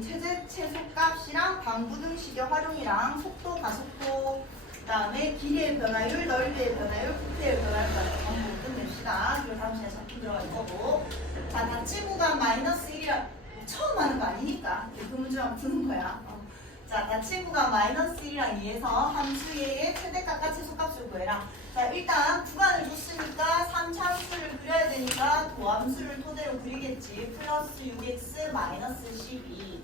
정리. 최소값이랑 방부등식의 활용이랑 속도, 가속도, 그 다음에 길이의 변화율, 넓이의 변화율, 부피의 변화율까지 전부 끝냅시다. 그리고 다음 시간에 작품 들어갈 거고. 자, 닫힌 구간 마이너스 1이라 처음 하는 거 아니니까 그 문제만 푸는 거야. 자, 닫힌 구간 마이너스 1이랑 2에서 함수의 최대값과 최소값을 구해라. 자, 일단 구간을 줬으니까 3차함수를 그려야 되니까 도함수를 토대로 그리겠지. 플러스 6x 마이너스 12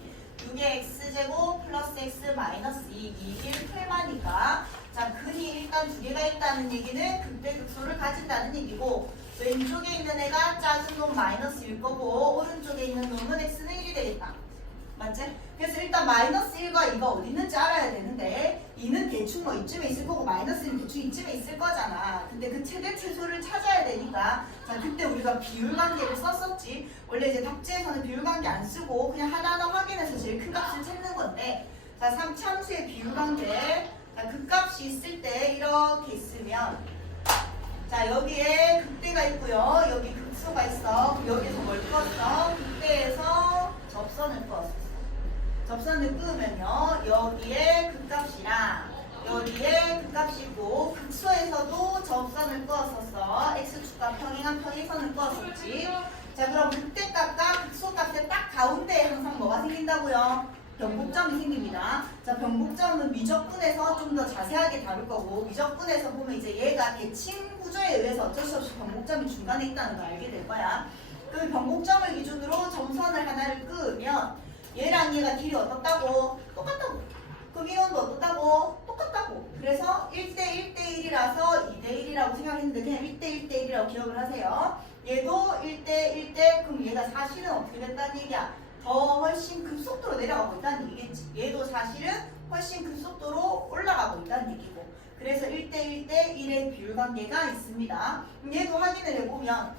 6의 x제곱 플러스 x 마이너스 2 2일 풀마니까 자, 근이 일단 두 개가 있다는 얘기는 극대극소를 가진다는 얘기고 왼쪽에 있는 애가 작은 놈 마이너스1 거고 오른쪽에 있는 놈은 x는 1이 되겠다. 맞지? 그래서 일단 마이너스 1과 2가 어디 있는지 알아야 되는데 2는 대충 뭐 이쯤에 있을 거고 마이너스 1은 대충 이쯤에 있을 거잖아. 근데 그 최대 최소를 찾아야 되니까 자, 그때 우리가 비율 관계를 썼었지. 원래 이제 답지에서는 비율 관계 안 쓰고 그냥 하나하나 확인해서 제일 큰 값을 찾는 건데 자, 3차함수의 비율 관계 자, 그 값이 있을 때 이렇게 있으면 자, 여기에 극대가 있고요. 여기 극소가 있어. 그럼 여기서 뭘 끄었어? 극대에서 접선을 끄었어. 접선을 끄면요. 여기에 극값이랑 여기에 극값이 있고 극소에서도 접선을 끄었었어. x축과 평행한 평행선을 끄었었지. 자, 그럼 극대값과 극소값의 딱 가운데에 항상 뭐가 생긴다고요? 변곡점이 생깁니다. 자, 변곡점은 미적분에서 좀 더 자세하게 다룰 거고 미적분에서 보면 이제 얘가 대칭 구조에 의해서 어쩔 수 없이 변곡점이 중간에 있다는 걸 알게 될 거야. 그 변곡점을 기준으로 점선을 하나를 끄면 얘랑 얘가 길이 어떻다고? 똑같다고. 그럼 이런도 어떻다고? 똑같다고. 그래서 1대 1대1이라서 2대1이라고 생각했는데 그냥 1대 1대1이라고 기억을 하세요. 얘도 1대 1대 그럼 얘가 사실은 어떻게 됐다는 얘기야? 더 훨씬 급속도로 내려가고 있다는 얘기겠지. 얘도 사실은 훨씬 급속도로 올라가고 있다는 얘기고. 그래서 1대 1대 1의 비율 관계가 있습니다. 얘도 확인을 해보면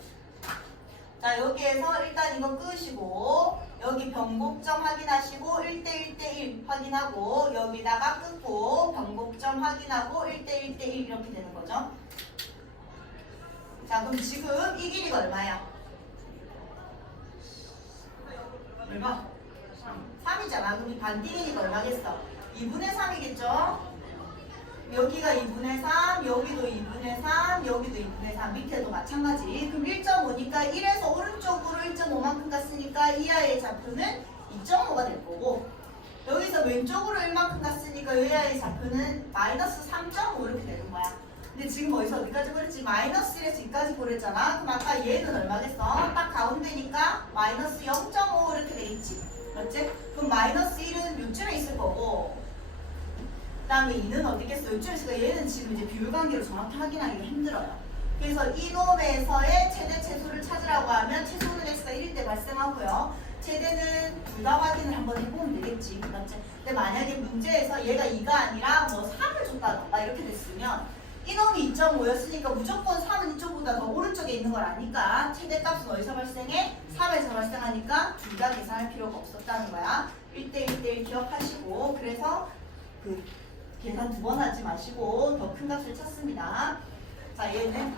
자, 여기에서 일단 이거 끄시고 여기 변곡점 확인하시고 1대 1대 1 확인하고 여기다가 끊고 변곡점 확인하고 1대 1대 1 이렇게 되는 거죠. 자, 그럼 지금 이 길이가 얼마야? 얼마? 3이잖아. 그럼 이 반띵이니까 얼마겠어? 2분의 3이겠죠? 여기가 2분의 3, 여기도 2분의 3, 여기도 2분의 3, 밑에도 마찬가지. 그럼 1.5니까 1에서 오른쪽으로 1.5만큼 갔으니까 이하의 좌표는 2.5가 될 거고 여기서 왼쪽으로 1만큼 갔으니까 이하의 좌표는 마이너스 3.5 이렇게 되는 거야. 근데 지금 어디서 어디까지 보랬지? 마이너스 1에서 2까지 보랬잖아. 그럼 아까 얘는 얼마겠어? 딱 가운데니까 마이너스 0.5 이렇게 되겠지. 맞지? 그럼 마이너스 1은 요쯤에 있을 거고 그 다음에 2는 어디겠어? 요쯤에 있으니까 얘는 지금 이제 비율 관계로 정확히 확인하기가 힘들어요. 그래서 이 놈에서의 최대 최소를 찾으라고 하면 최소는 x가 1일 때 발생하고요. 최대는 둘 다 확인을 한번 해보면 되겠지. 맞지? 근데 만약에 문제에서 얘가 2가 아니라 뭐 3을 줬다던가 이렇게 됐으면 이놈이 2.5였으니까 무조건 3은 이쪽보다 더 오른쪽에 있는 걸 아니까 최대값은 어디서 발생해? 3에서 발생하니까 둘 다 계산할 필요가 없었다는 거야. 1대 1대 1 기억하시고 그래서 그 계산 두 번 하지 마시고 더 큰 값을 찾습니다. 자, 얘는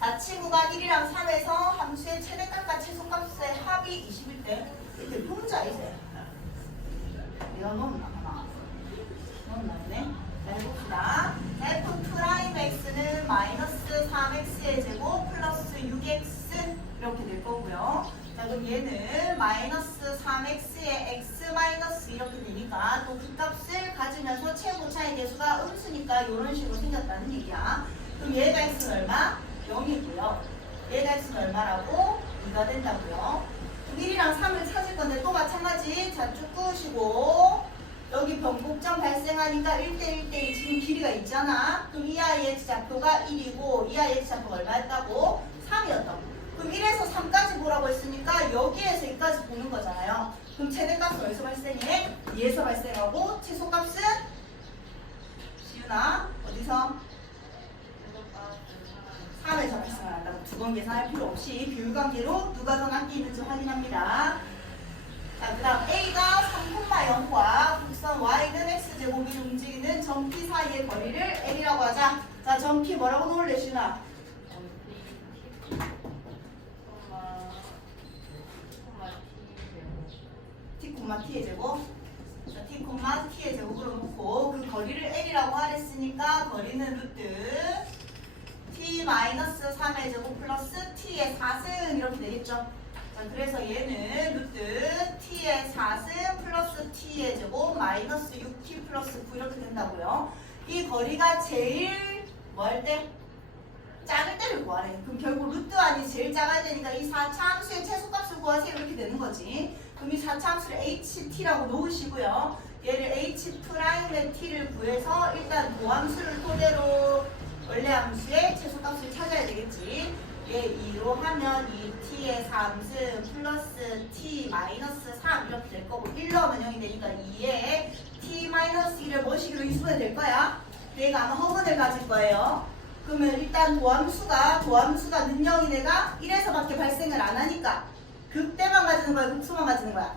닫힌 구간 1이랑 3에서 함수의 최대값과 최소값의 합이 20일 때 이렇게 혼자 이제 외워놓나 하나 넣었네. 자, 해봅시다. f'(x는) 마이너스 3x의 제곱 플러스 6x 이렇게 될 거고요. 자, 그럼 얘는 마이너스 3x의 x 마이너스 이렇게 되니까 또 그 값을 가지면서 최고차의 계수가 음수니까 이런 식으로 생겼다는 얘기야. 그럼 얘가 x는 얼마? 0이고요. 얘가 x는 얼마라고? 2가 된다고요. 1이랑 3을 찾을 건데 또 마찬가지. 자, 쭉 끄시고 여기 변곡점 발생하니까 1대 1대 1 지금 길이가 있잖아. 그럼 이하의 x좌표가 1이고 이하의 x좌표가 얼마였다고? 3이었다고. 그럼 1에서 3까지 보라고 했으니까 여기에서 2까지 보는 거잖아요. 그럼 최대값은 어디서 발생해? 2에서 발생하고 최소값은? 시윤아 어디서? 3에서 발생을 한다고. 두 번 계산할 필요 없이 비율관계로 누가 더 낫게 있는지 확인합니다. 자, 그 다음 A가 3,0과 곡선 Y는 X제곱이 움직이는 점 P 사이의 거리를 L이라고 하자. 자, 점 P 뭐라고 놓을래, 시윤아? T, t의 제곱. 자, t, t의 제곱으로 놓고 그 거리를 l이라고 하랬으니까 거리는 루트 t-3의 제곱 플러스 t의 4승 이렇게 되겠죠. 자, 그래서 얘는 루트 t의 4승 플러스 t의 제곱 마이너스 6t 플러스 9 이렇게 된다고요. 이 거리가 제일 뭐 할 때? 작을 때를 구하래. 그럼 결국 루트 안이 제일 작아야 되니까 이 4차 함수의 최소값을 구하세요 이렇게 되는 거지. 그럼 이 4차 함수를 ht라고 놓으시고요. 얘를 h''의 t를 구해서 일단 도함수를 토대로 원래 함수의 최소값을 찾아야 되겠지. 얘 2로 하면 이 t의 3승 플러스 t 마이너스 3 이렇게 될 거고 1로 하면 0이 되니까 2에 t 마이너스 1을 뭐식으로 인수분해 될 거야? 얘가 아마 허분을 가질 거예요. 그러면 일단 도함수가 는 0인 애가 1에서밖에 발생을 안 하니까 극대만 가지는 거야? 극소만 가지는 거야?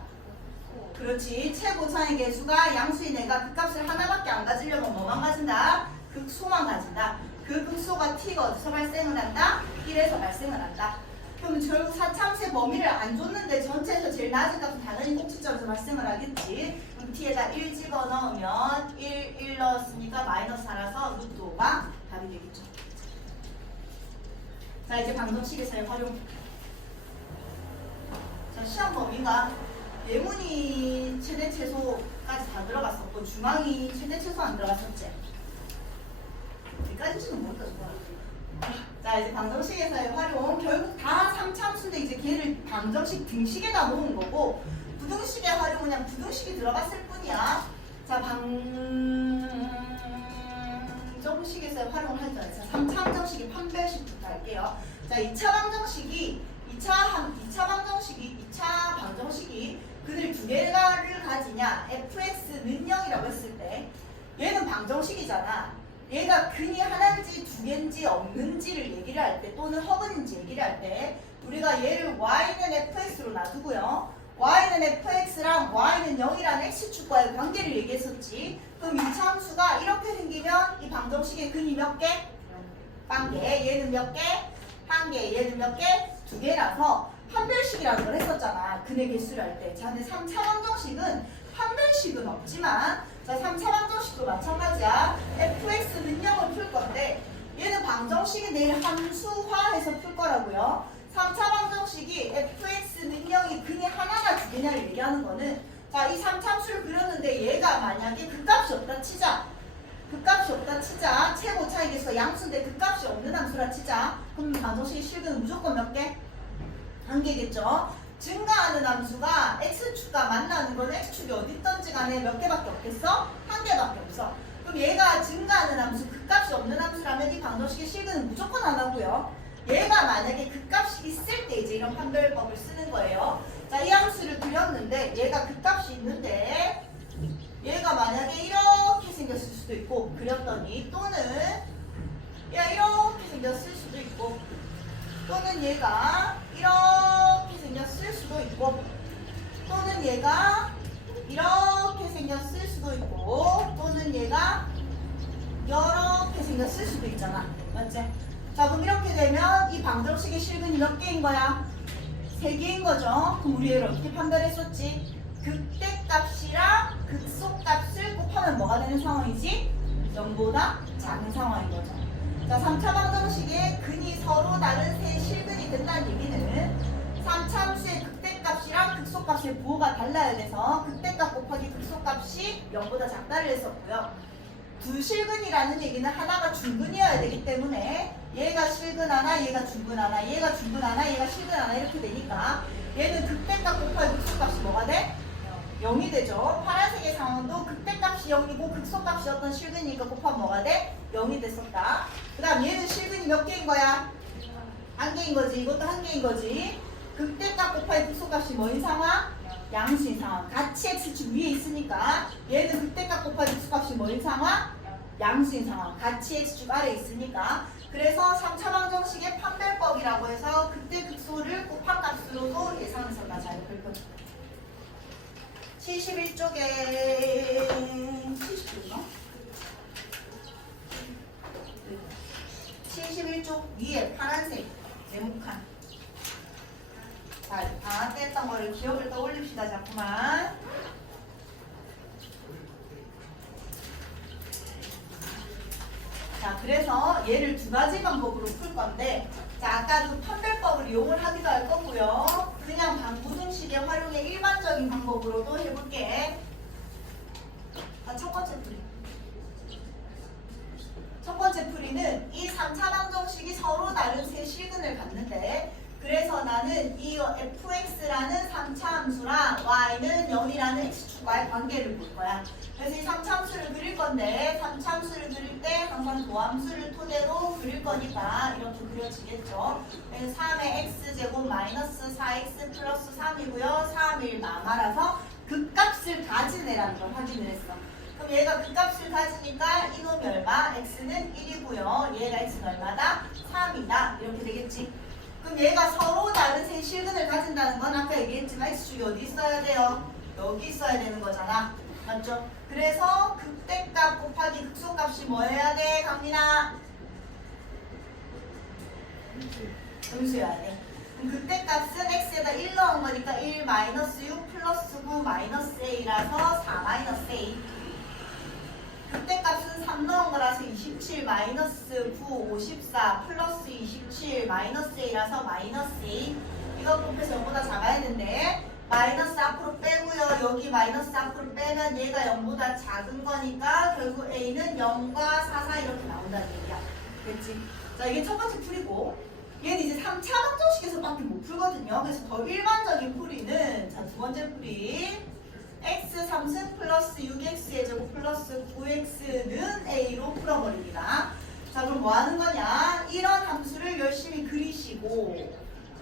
그렇지. 최고차의 개수가 양수인 애가 그 값을 하나밖에 안 가지려면 뭐만 가진다? 극소만 가진다. 그 극소가 t가 어디서 발생을 한다? 1에서 발생을 한다. 그럼 결국 4차함수의 범위를 안 줬는데 전체에서 제일 낮은 값은 당연히 꼭지점에서 발생을 하겠지. 그럼 t에다 1 집어넣으면 1 넣었으니까 마이너스 4라서 루트 5가 답이 되겠죠. 자, 이제 방정식에서의 활용. 자, 시험 범위가 네모니 최대 최소까지 다 들어갔었고 중앙이 최대 최소 안 들어갔었지. 여기까지는 모르겠어. 자, 이제 방정식에서의 활용. 결국 다 3차함수인데 이제 걔를 방정식 등식에다 놓은 거고 부등식의 활용은 그냥 부등식이 들어갔을 뿐이야. 자, 방정식에서의 활용을 할 때 3차 방정식이 판별식부터 할게요. 자, 2차 방정식이 2차 방정식이 그들 두 개를 가지냐 fx는 0이라고 했을 때 얘는 방정식이잖아. 얘가 근이 하나인지 두 개인지 없는지를 얘기를 할 때 또는 허근인지 얘기를 할 때 우리가 얘를 y는 fx로 놔두고요. y는 fx랑 y는 0이라는 x축과의 관계를 얘기했었지. 그럼 이 함수가 이렇게 생기면 이 방정식의 근이 몇 개? 1개. 얘는 몇 개? 1개. 얘는 몇 개? 2개라서 판별식이라는 걸 했었잖아. 근의 개수를 할 때. 자, 근데 3차 방정식은 판별식은 없지만 자, 3차 방정식도 마찬가지야. fx는 0을 풀 건데 얘는 방정식이 내일 함수화해서 풀 거라고요. 3차 방정식이 fx는 0이 근이 하나나 두 개냐를 얘기하는 거는 자, 이 3차 함수를 그렸는데 얘가 만약에 그 값이 없다 치자. 그 값이 없다 치자. 최고 차이 개수가 양수인데 그 값이 없는 함수라 치자. 그럼 방정식의 실근은 무조건 몇 개? 1개겠죠. 증가하는 함수가 x축과 만나는 건 x축이 어디 있던지 간에 몇 개밖에 없겠어? 1개밖에 없어. 그럼 얘가 증가하는 함수, 그 값이 없는 함수라면 이 방정식의 실근은 무조건 안 하고요. 얘가 만약에 그 값이 있을 때 이제 이런 판별법을 쓰는 거예요. 자, 이 함수를 그렸는데 얘가 그 값이 있는데 얘가 만약에 이렇게 생겼을 수도 있고 그렸더니 또는 얘가 이렇게 생겼을 수도 있고 또는 얘가 이렇게 생겼을 수도 있고 또는 얘가 이렇게 생겼을 수도 있고 또는 얘가 이렇게 생겼을 수도 있잖아. 맞지? 자, 그럼 이렇게 되면 이 방정식의 실근이 몇 개인 거야? 3개인 거죠. 그럼 우리 얘를 어떻게 판별했었지? 극대값이랑 극소값을 곱하면 뭐가 되는 상황이지? 0보다 작은 상황인 거죠. 자, 3차 방정식의 근이 서로 다른 세 실근이 된다는 얘기는 3차 함수의 극대값이랑 극소값의 부호가 달라야 돼서 극대값 곱하기 극소값이 0보다 작다를 했었고요. 두 실근이라는 얘기는 하나가 중근이어야 되기 때문에 얘가 실근 하나, 얘가 중근 하나, 얘가 중근 하나, 얘가 실근 하나 이렇게 되니까 얘는 극대값 곱하기 극소값이 뭐가 돼? 0이 되죠. 파란색의 상황도 극대값이 0이고 극소값이 어떤 실근이니까 곱하면 뭐가 돼? 0이 됐었다. 그 다음 얘는 실근이 몇 개인 거야? 1개인 거지. 이것도 1개인 거지. 극대값 곱하기 극소값이 뭐인 상황? 양수인 상황. 같이 x축 위에 있으니까 얘는 극대값 곱하기 극소값이 뭐인 상황? 양수인 상황. 같이 x축 아래에 있으니까 그래서 3차 방정식의 판별법이라고 해서 극대 극소를 곱한 값으로도 예상해서 잘 볼 거죠. 71쪽에 70쪽인가? 71쪽 위에 파란색 네모칸. 자, 방학 때 했던 거를 기억을 떠올립시다. 자꾸만. 자, 그래서 얘를 두 가지 방법으로 풀 건데, 자, 아까 그 판별법을 이용을 하기도 할 거고요. 그냥 방부등식의 활용의 일반적인 방법으로도 해볼게. 자, 첫 번째 풀이. 첫 번째 풀이는 이 3차 방정식이 서로 다른 세 실근을 갖는데, 그래서 나는 이 fx라는 3차 함수랑 y는 0이라는 x축과의 관계를 볼 거야. 그래서 이 3차 함수를 그릴 건데 3차 함수를 그릴 때 항상 도함수를 토대로 그릴 거니까 이렇게 그려지겠죠. 그래서 3의 x제곱 마이너스 4x 플러스 3이고요. 3일 마마라서 극값을 가진 애라는 걸 확인을 했어. 그럼 얘가 극값을 가지니까 이놈이 얼마? x는 1이고요. 얘가 x는 얼마다? 3이다. 이렇게 되겠지. 그럼 얘가 서로 다른 세 실근을 가진다는 건 아까 얘기했지만 x축이 어디 있어야 돼요? 여기 있어야 되는 거잖아. 맞죠? 그래서 극대값 곱하기 극소값이 뭐 해야 돼? 강민아? 음수여야 돼. 그럼 극대값은 x에다 1 넣은 거니까 1 마이너스 6 플러스 9 마이너스 a라서 4 마이너스 a. 극대값은 3 넣은 거라서 27 마이너스 9 54 플러스 27 마이너스 a라서 마이너스 a. 이거 곱해서 0보다 작아야 되는데 마이너스 앞으로 빼고요. 여기 마이너스 앞으로 빼면 얘가 0보다 작은 거니까 결국 a는 0과 4, 4 이렇게 나온다는 얘기야. 됐지? 자, 이게 첫 번째 풀이고 얘는 이제 3차 방정식에서 밖에 못 풀거든요. 그래서 더 일반적인 풀이는 자, 두 번째 풀이 x 3승 플러스 6x의 제곱 플러스 9x는 a로 풀어버립니다. 자, 그럼 뭐 하는 거냐? 이런 함수를 열심히 그리시고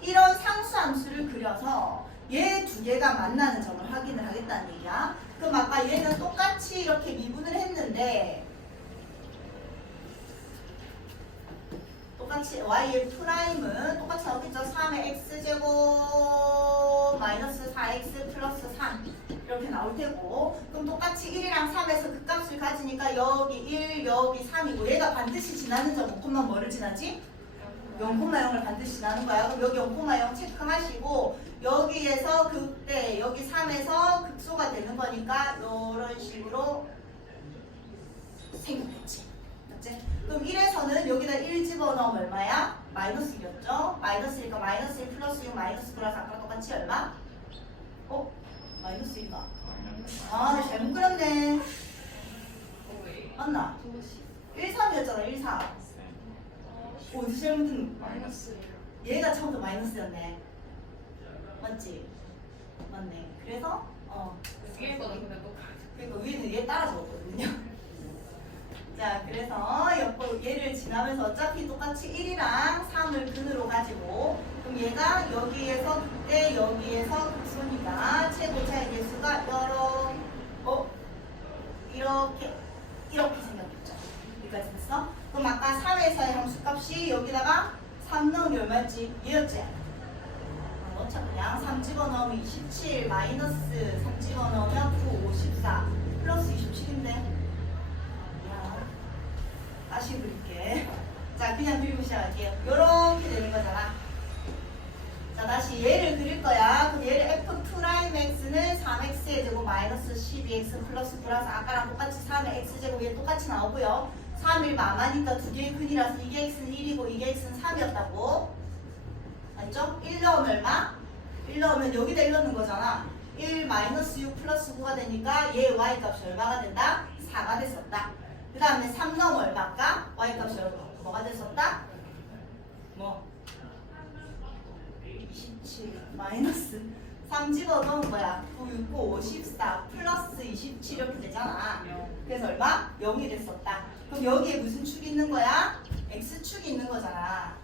이런 상수 함수를 그려서 얘 두 개가 만나는 점을 확인을 하겠다는 얘기야. 그럼 아까 얘는 똑같이 이렇게 미분을 했는데 똑같이 y의 프라임은 똑같이 나오겠죠. 3의 x제곱 마이너스 4x 플러스 3 이렇게 나올 테고 그럼 똑같이 1이랑 3에서 극값을 가지니까 여기 1, 여기 3이고 얘가 반드시 지나는 점 5콤마 뭐를 지나지? 0,0을 반드시 지나는 거야. 그럼 여기 0,0 체크하시고 여기에서 극대, 여기 3에서 극소가 되는 거니까 이런 식으로 생겼겠지. 맞지? 그럼 1에서는 여기다 1 집어넣으면 얼마야? 마이너스 1이었죠? 마이너스니까 마이너스 1 플러스 6 마이너스 9라서 아까 똑같이 얼마? 마이너스 1가. 아, 나 잘못 그렸네. 맞나? 1, 3이었잖아, 1, 3. 어디 잘못은? 마이너스 얘가 처음부터 마이너스였네. 맞지? 맞네. 그래서, 위에서는 근데 또 그러니까 위에는 얘 따라 적었거든요. 자, 그래서 얘를 지나면서 어차피 똑같이 1이랑 3을 근으로 가지고 그럼 얘가 여기에서 그때 여기에서 극소니까 최고차의 개수가 이렇게 생겼겠죠. 여기까지 됐어? 그럼 아까 3에서의 함수값이 여기다가 3 넣으면 얼마였지? 얘였지? 넣자 그냥 3 집어넣으면 27 마이너스 3 집어넣으면 9 54 플러스 27인데 다시 그릴게. 자, 그냥 그리고 시작할게요. 요렇게 되는 거잖아. 자, 다시 얘를 그릴 거야. 그럼 얘를 f'(x는 3x의 제곱 마이너스 12x 플러스 9라서 아까랑 똑같이 3의 x제곱 얘 똑같이 나오고요. 3일 마마니까 두 개의 근이라서 이게 x는 1이고 이게 x는 3이었다고. 맞죠? 1 넣으면 얼마? 1 넣으면 여기다 1 넣는 거잖아. 1 마이너스 6 플러스 9가 되니까 얘 y값이 얼마가 된다? 4가 됐었다. 그 다음에 3 넣으면 얼마일까? y값이 뭐가 됐었다? 27 마이너스 3 집어넣은 거야. 9, 6, 9, 54 플러스 27 이렇게 되잖아. 그래서 얼마? 0이 됐었다. 그럼 여기에 무슨 축이 있는 거야? x축이 있는 거잖아.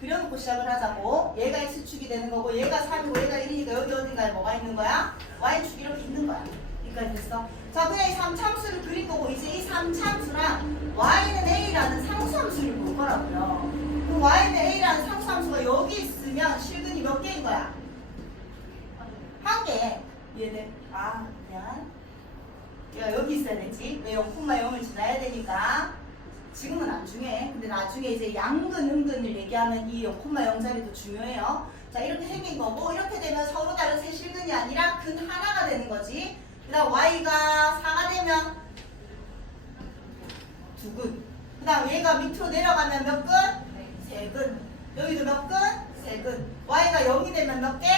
그려놓고 시작을 하자고. 얘가 x축이 되는 거고 얘가 3이고 얘가 1이니까 여기 어딘가에 뭐가 있는 거야? y축이 이렇게 있는 거야. 여기까지 됐어. 자, 그냥 이 3참수를 그린 거고 이제 이 3참수랑 y는 a라는 상수함수를 볼 거라고요. 그럼 y는 a라는 상수함수가 여기 있으면 실근이 몇 개인 거야? 한 개. 이해돼? 아, 미안. 얘가 여기 있어야 되지. 왜 0,0을 지나야 되니까. 지금은 안 중요해. 근데 나중에 이제 양근, 음근을 얘기하면 이 0,0 자리도 중요해요. 자, 이렇게 생긴 거고 이렇게 되면 서로 다른 세 실근이 아니라 근 하나가 되는 거지. 그 다음 y가 4가 되면 2근. 그 다음 얘가 밑으로 내려가면 몇 근? 3근. 여기도 몇 근? 3근. y가 0이 되면 몇 개?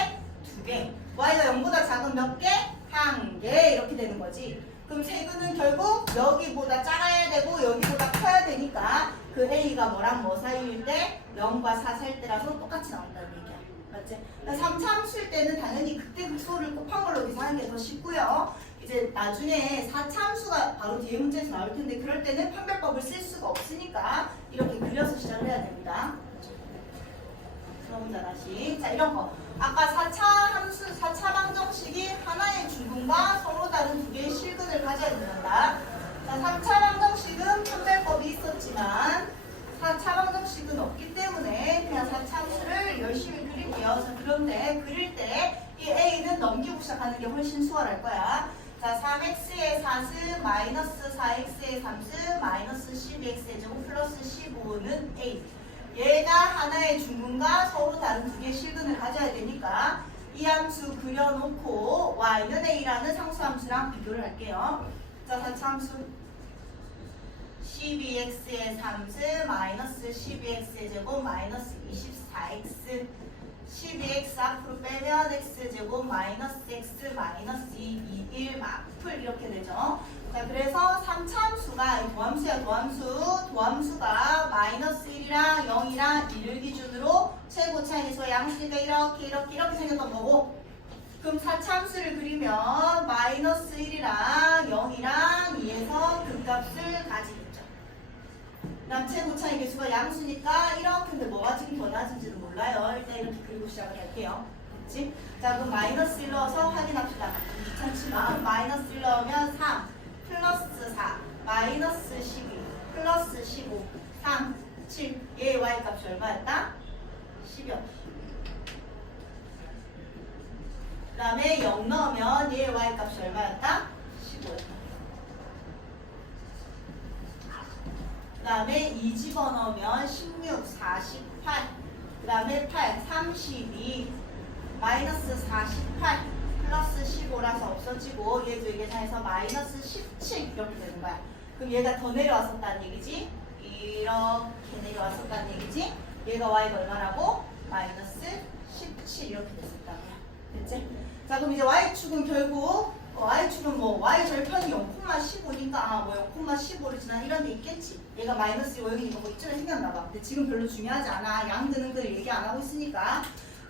2개. y가 0보다 작은 몇 개? 1개. 이렇게 되는 거지. 그럼 3근은 결국 여기보다 작아야 되고 여기보다 커야 되니까 그 a가 뭐랑 뭐 사이일 때 0과 4 사이일 때라서 똑같이 나온다는 얘기야. 맞지? 3차 함수일 때는 당연히 그때 그 수를 곱한 걸로 계산하는 게 더 쉽고요. 이제 나중에 4차 함수가 바로 뒤에 문제에서 나올 텐데 그럴 때는 판별법을 쓸 수가 없으니까 이렇게 그려서 시작을 해야 됩니다. 그럼 자 다시 자 이런 거 아까 4차 함수 4차 방정식이 하나의 중근과 서로 다른 두 개의 실근을 가져야 된다. 자 3차 방정식은 판별법이 있었지만 4차 방정식은 없기 때문에 그냥 4차 함수를 열심히 그릴게요. 자 그런데 그릴 때 이 a는 넘기고 시작하는 게 훨씬 수월할 거야. 자 3x의 4스 마이너스 4x의 3스 마이너스 12x의 제곱 플러스 15는 a. 얘가 하나의 중근과 서로 다른 두 개의 실근을 가져야 되니까 이 함수 그려놓고 y는 a라는 상수함수랑 비교를 할게요. 자 4차 함수 12x의 3스 마이너스 12x의 제곱 마이너스 24x 12x 앞으로 빼면 x제곱 마이너스 x 마이너스 2, 1 마플 이렇게 되죠. 자 그래서 3차 함수가 도함수야 도함수가 마이너스 1이랑 0이랑 1을 기준으로 최고 차이소 양수니까 이렇게 생겼던 거고 그럼 4차 함수를 그리면 마이너스 1이랑 0이랑 2에서 극값을 가지겠죠. 그다음 최고 차이 계수가 양수니까 이렇게 근데 뭐가 지금 더 낮은지도 몰라요. 일단 이렇게 그리고 시작을 할게요. 됐지? 자 그럼 마이너스 1 넣어서 확인합시다. 귀찮지만 마이너스 1 넣으면 3 플러스 4 마이너스 12 플러스 15 3 7 얘의 y 값이 얼마였다? 10이요. 그 다음에 0 넣으면 얘의 y 값이 얼마였다? 15였다. 그 다음에 2 집어넣으면 16, 48, 그 다음에 8, 32, 마이너스 48, 플러스 15라서 없어지고 얘도 계산해서 마이너스 17 이렇게 되는 거야. 그럼 얘가 더 내려왔었다는 얘기지? 이렇게 내려왔었다는 얘기지? 얘가 y가 얼마라고? 마이너스 17 이렇게 됐었다는 거야. 됐지? 자 그럼 이제 y축은 결국 y축은 뭐 y 절편이 0,15니까 뭐 0,15를 지난 이런 데 있겠지. 얘가 마이너스고 여기 이거 뭐 이쯤에 생겼나 봐. 근데 지금 별로 중요하지 않아. 양 드는 걸 얘기 안 하고 있으니까.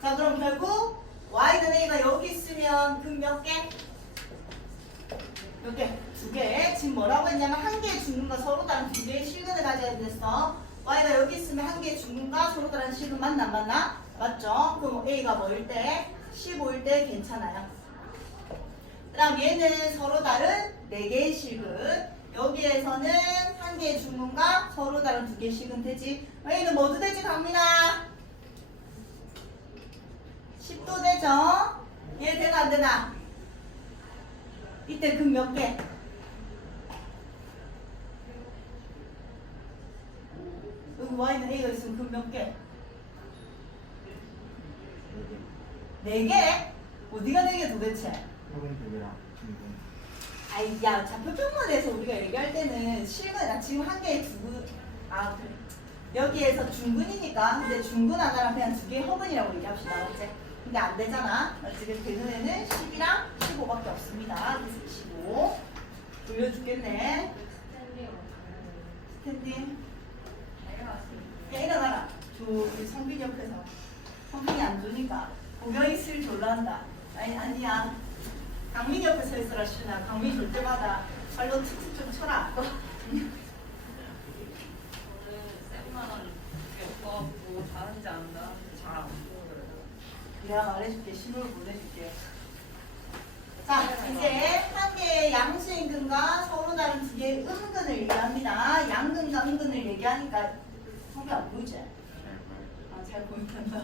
자 그럼 결국 y는 a가 여기 있으면 그 몇 개? 몇 개? 2개. 지금 뭐라고 했냐면 한 개의 중근과 서로 다른 두 개의 실근을 가져야 됐어. y가 여기 있으면 한 개의 중근과 서로 다른 실근 맞나 안 맞나? 맞죠? 그럼 a가 뭐일 때? 15일 때 괜찮아요. 그 다음 얘는 서로 다른 4개의 실근. 여기에서는 한 개의 중근과 서로 다른 2개의 실근 되지. 얘는 뭐도 되지 강민아? 10도 되죠? 얘 되나 안 되나? 이때 근 몇 개? 여기 y는 a가 있으면 근 몇 개? 4개? 어디가 4개 도대체? 아이 야 좌표평면에서 우리가 얘기할 때는 실근 지금 한 개의 두근 그래. 여기에서 중근이니까 근데 중근 하나랑 그냥 2개의 허근이라고 얘기합시다. 맞지? 근데 안 되잖아. 지금 되는 애는 10이랑 15밖에 없습니다. 그래서 15 돌려주겠네. 스탠딩 야 일어나라. 우리 성빈이 옆에서 성빈이 안 좋으니까 고경이 슬 졸란다. 아니야. 강민이 옆에 서 있어라 시윤아. 강민이 졸 때마다 발로 툭툭 좀 쳐라. 저는 쌤만 오빠 뭐 잘하는지 안 잘하는지 잘 안 보여요. 내가 말해줄게. 신호를 보내줄게. 자 이제 한 개의 양수인근과 서로 다른 2개의 음근을 얘기합니다. 양근과 음근을 얘기하니까 성비 안 보이지? 잘 보인다.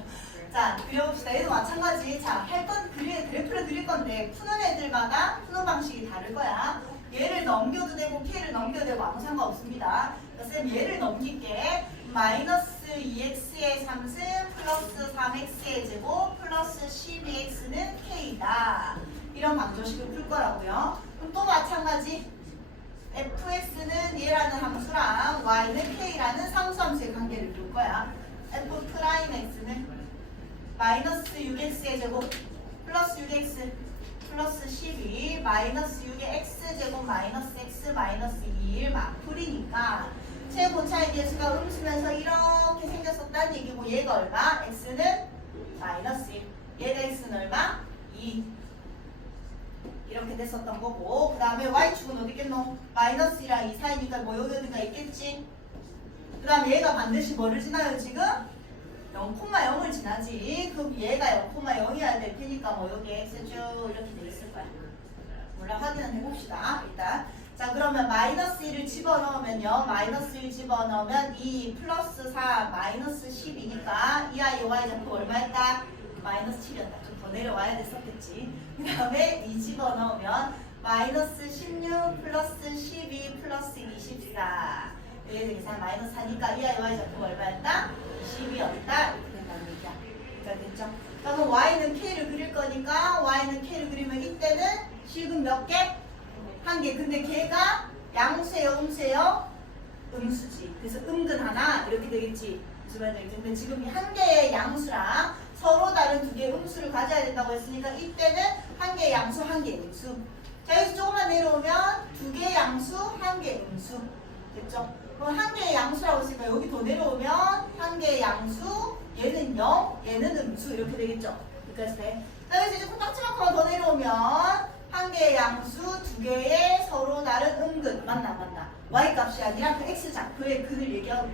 자, 그려봅시다. 얘도 마찬가지. 자, 할 건 그래프를 그릴 건데 푸는 애들마다 푸는 방식이 다를 거야. 얘를 넘겨도 되고 K를 넘겨도 되고 아무 상관없습니다. 쌤 얘를 넘길게. 마이너스 2x의 3승 플러스 3x의 제곱 플러스 12x는 K다. 이런 방정식을 풀 거라고요. 그럼 또 마찬가지. fx는 얘라는 함수랑 y는 k라는 상수함수의 관계를 볼 거야. f 프라임 x는 마이너스 6x의 제곱 플러스 6x 플러스 12 마이너스 6의 x제곱 마이너스 x 마이너스 2일 마풀이니까 최고차의 계수가 음수면서 이렇게 생겼었다는 얘기고 얘가 얼마? x는 마이너스 1 얘가 x는 얼마? 2 이렇게 됐었던 거고 그 다음에 y축은 어디 있겠노? 마이너스 1이랑 2 사이니까 뭐 여기 어딘가 있겠지? 그 다음에 얘가 반드시 뭐를 지나요 지금? 0,0을 지나지. 그럼 얘가 0,0이어야 될 테니까 뭐 여기 x쭉 이렇게 돼 있을 거야. 몰라 확인은 해봅시다. 일단 자 그러면 마이너스 1을 집어넣으면요. 마이너스 1 집어넣으면 2 플러스 4 마이너스 10이니까 이 아이의 y좌표 얼마였다? 마이너스 7이었다. 좀 더 내려와야 됐었겠지. 그 다음에 2 집어넣으면 마이너스 16 플러스 12 플러스 24 얘들 계산 마이너스 4니까 이 아이의 y좌표 얼마였다? 20이었다. 이렇게 된다는 얘기야. 자 됐죠? 그러면 y는 k를 그릴 거니까 y는 k를 그리면 이때는 실근 몇 개? 한 개. 근데 걔가 양수예요, 음수예요? 음수지. 그래서 음근 하나 이렇게 되겠지. 무슨 말인지. 근데 지금 이 한 개의 양수랑 서로 다른 두 개의 음수를 가져야 된다고 했으니까 이때는 한 개의 양수, 한 개의 음수. 자 여기서 조금만 내려오면 두 개의 양수, 한 개의 음수. 됐죠? 그럼 한 개의 양수라고 했으니까 여기 더 내려오면 한 개의 양수, 얘는 0, 얘는 음수 이렇게 되겠죠? 여기까지 돼. 자 여기서 이제 콩깍지만큼만 더 내려오면 한 개의 양수, 두 개의 서로 다른 음근 맞나? y값이 아니라 그 x좌표의 근을 얘기하고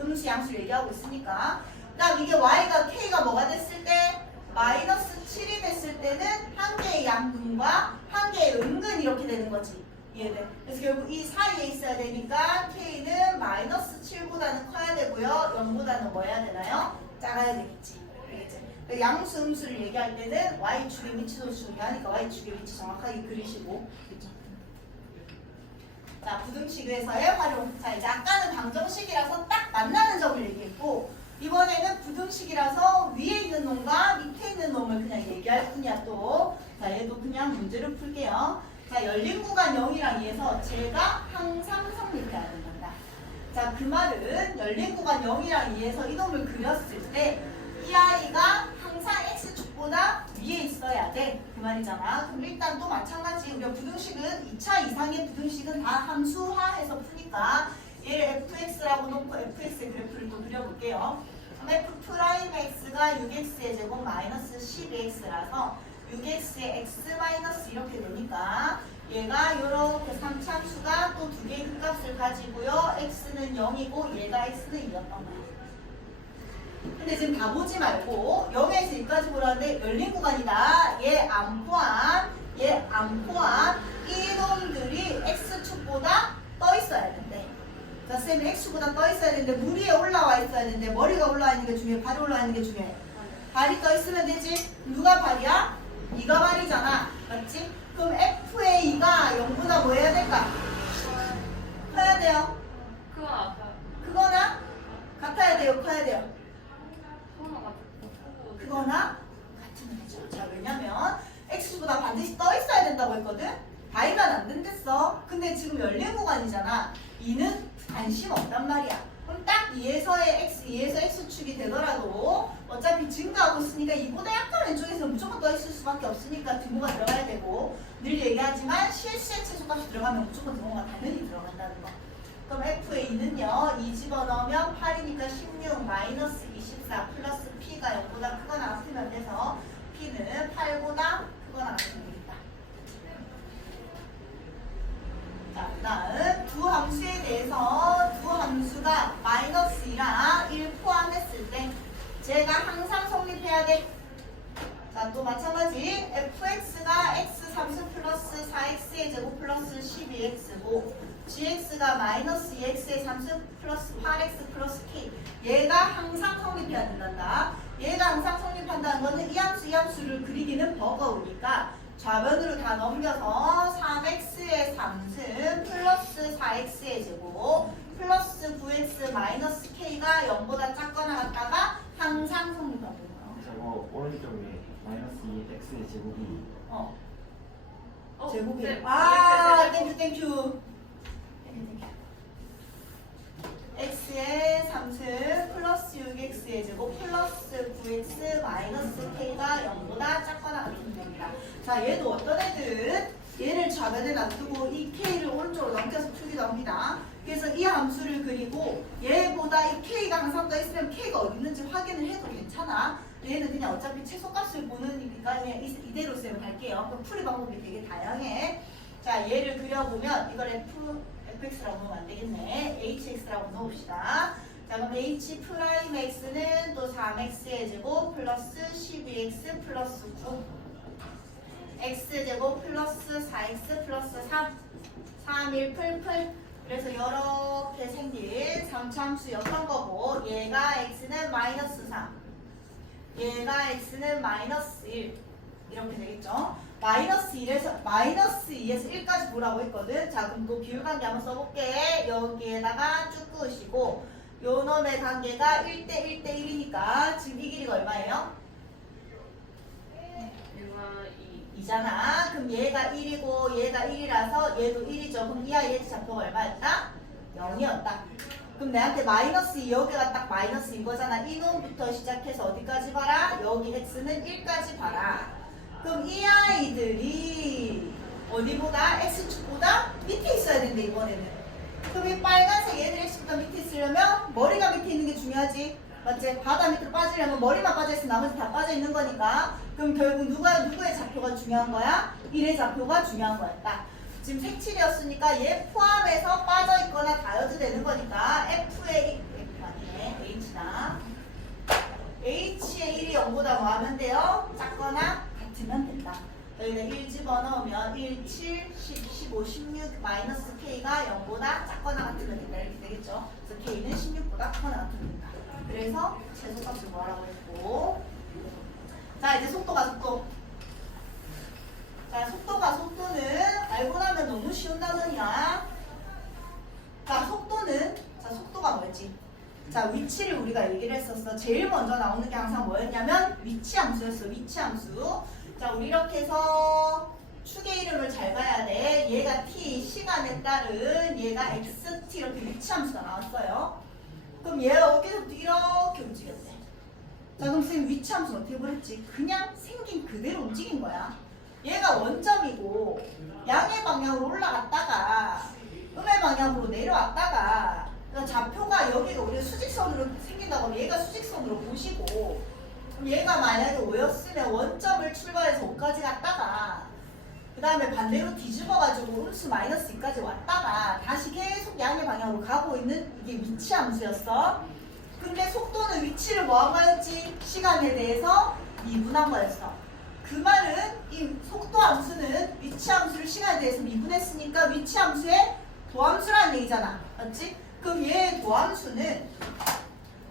음수 양수를 얘기하고 있으니까 그 다음 이게 y가 k가 뭐가 됐을 때 마이너스 7이 됐을 때는 한 개의 양근과 한 개의 음근 이렇게 되는 거지. 이해돼? 그래서 결국 이 사이에 있어야 되니까 k는 마이너스 7보다는 커야 되고요. 0보다는 뭐 해야 되나요? 작아야 되겠지. 알겠지? 양수 음수를 얘기할 때는 y축의 위치도 중요하니까 y축의 위치 정확하게 그리시고. 그렇죠? 자, 부등식에서의 활용. 자, 이제 아까는 방정식이라서 딱 만나는 점을 얘기했고 이번에는 부등식이라서 위에 있는 놈과 밑에 있는 놈을 그냥 얘기할 뿐이야 또. 자, 얘도 그냥 문제를 풀게요. 자, 열린 구간 0이랑 2에서 제가 항상 성립해야 된다. 자, 그 말은 열린 구간 0이랑 2에서 이놈을 그렸을 때 이 아이가 항상 x축보다 위에 있어야 돼. 그 말이잖아. 그럼 일단 또 마찬가지. 우리가 부등식은 2차 이상의 부등식은 다 함수화해서 푸니까 얘를 fx라고 놓고 fx의 그래프를 또 그려볼게요. 그럼 f 프라임 x가 6x의 제곱 마이너스 12x라서 6x의 x 마이너스 이렇게 되니까 얘가 이렇게 3참수가 또 두 개의 값을 가지고요. x는 0이고 얘가 x는 2였던 거야. 근데 지금 다 보지 말고 0에서 2까지 보라는데 열린 구간이다. 얘 안 포함 이놈들이 x축보다 떠 있어야 된대. 자, 쌤이 x축보다 떠 있어야 되는데 물 위에 올라와 있어야 되는데 머리가 올라와 있는 게 중요해? 발이 올라와 있는 게 중요해? 발이 떠 있으면 되지? 누가 발이야? 2가 발이잖아. 맞지? 그럼 f의 2가 0보다 뭐 해야 될까? 커야 돼요. 그건 아까 그거나 같아야 돼요. 커야 돼요. 그거나 같은 거죠. 자, 왜냐면 x보다 반드시 떠 있어야 된다고 했거든? 다이면 안 된댔어. 근데 지금 열린 구간이잖아. 2는 관심 없단 말이야. 그럼 딱 2에서의 x, 2에서 x축이 되더라도 어차피 증가하고 있으니까 2보다 약간 왼쪽에서 무조건 떠 있을 수밖에 없으니까 등호가 들어가야 되고 늘 얘기하지만 실수의 최소값이 들어가면 무조건 등호가 당연히 들어간다는 거. 그럼 f의 2는요. 2 집어넣으면 8이니까 16 마이너스 24 플러스 p가 0보다 크거나 같으면 돼서 p는 8보다 크거나 같으면 되겠다. 자, 그 다음 두 함수에 대해서 두 함수가 마이너스 2랑 1 포함했을 때 제가 항상 성립해야 돼. 자, 또 마찬가지 fx가 x 3승 플러스 4x의 제곱 플러스 12x고 gx가 마이너스 2x의 3승 플러스 8x 플러스 k 얘가 항상 성립해야 된단다. 얘가 항상 성립한다는 거는 이 함수를 그리기는 버거우니까 좌변으로 다 넘겨서 3x의 3승 플러스 4x의 제곱 플러스 9x 마이너스 k가 0보다 작거나 같다가 항상 성립하는 거예요. 저거 오른쪽에 마이너스 2x의 제곱이 제곱이 네, 아 땡큐 x의 3승 플러스 6x의 제곱 플러스 9x 마이너스 k가 0보다 작거나 같은 겁니다. 자, 얘도 어떤 애들은 얘를 좌변에 놔두고 이 k를 오른쪽으로 넘겨서 풀기도 합니다. 그래서 이 함수를 그리고 얘보다 이 k가 항상 더 있으면 k가 어디 있는지 확인을 해도 괜찮아. 얘는 그냥 어차피 최소값을 보는니까 그냥 이대로 쌤 갈게요. 그럼 풀이 방법이 되게 다양해. 자, 얘를 그려보면 이걸 fx라고 넣으면 안 되겠네. hx라고 넣읍시다. 자, 그럼 h 프라임 x는 또 3x의 제곱 플러스 12x 플러스 9 x제곱 플러스 4x 플러스 3 3, 1 풀풀. 그래서 이렇게 생긴 3차함수였던 거고 얘가 x는 마이너스 3 얘가 x는 마이너스 1 이렇게 되겠죠. 마이너스 1에서 마이너스 2에서 1까지 보라고 했거든. 자, 그럼 그 비율관계 한번 써볼게. 여기에다가 쭉 그으시고 요 놈의 관계가 1대 1대 1이니까 지금 이 길이가 얼마예요? 얘가 2. 2잖아. 그럼 얘가 1이고 얘가 1이라서 얘도 1이죠. 그럼 이 아이의 좌표가 얼마였다? 0이었다. 그럼 내한테 마이너스 2 여기가 딱 마이너스 2인 거잖아. 이 놈부터 시작해서 어디까지 봐라? 여기 x는 1까지 봐라. 그럼 이 아이들이 어디보다? x축보다 밑에 있어야 된대 이번에는. 그럼 이 빨간색 얘들 x보다 밑에 있으려면 머리가 밑에 있는 게 중요하지. 맞지? 바다 밑으로 빠지려면 머리만 빠져있으면 나머지 다 빠져있는 거니까. 그럼 결국 누구의 좌표가 중요한 거야? 1의 좌표가 중요한 거였다. 지금 색칠이었으니까 얘 포함해서 빠져있거나 다여도 되는 거니까 F의 F 아니네 H다. H의 1이 0보다 뭐 하면 돼요? 작거나 같으면 된다. 여기다 1 집어넣으면 1, 7, 10, 15, 16 마이너스 K가 0보다 작거나 같으면 된다 이렇게 되겠죠. 그래서 K는 16보다 크거나 같으면 된다. 그래서 최소값을 뭐라고 했고, 자 이제 속도가 속도. 자, 속도는 알고 나면 너무 쉬운 단어냐. 자, 속도가 뭐였지? 자, 위치를 우리가 얘기를 했었어. 제일 먼저 나오는 게 항상 뭐였냐면 위치함수였어. 위치함수. 자, 우리 이렇게 해서 축의 이름을 잘 봐야 돼. 얘가 t, 시간에 따른 얘가 xt 이렇게 위치함수가 나왔어요. 그럼 얘가 여기서부터 이렇게 움직였대. 자, 그럼 선생님 위치함수는 어떻게 보냈지? 그냥 생긴 그대로 움직인 거야. 얘가 원점이고 양의 방향으로 올라갔다가 음의 방향으로 내려왔다가 그러니까 좌표가 여기가 우리가 수직선으로 생긴다고 하면 얘가 수직선으로 보시고 얘가 만약에 5였으면 원점을 출발해서 5까지 갔다가 그 다음에 반대로 뒤집어가지고 음수 마이너스 2까지 왔다가 다시 계속 양의 방향으로 가고 있는 이게 위치함수였어. 근데 속도는 위치를 뭐한 거였지? 시간에 대해서 미분한 거였어. 그 말은 이 속도함수는 위치함수를 시간에 대해서 미분했으니까 위치함수의 도함수라는 얘기잖아. 맞지? 그럼 얘의 도함수는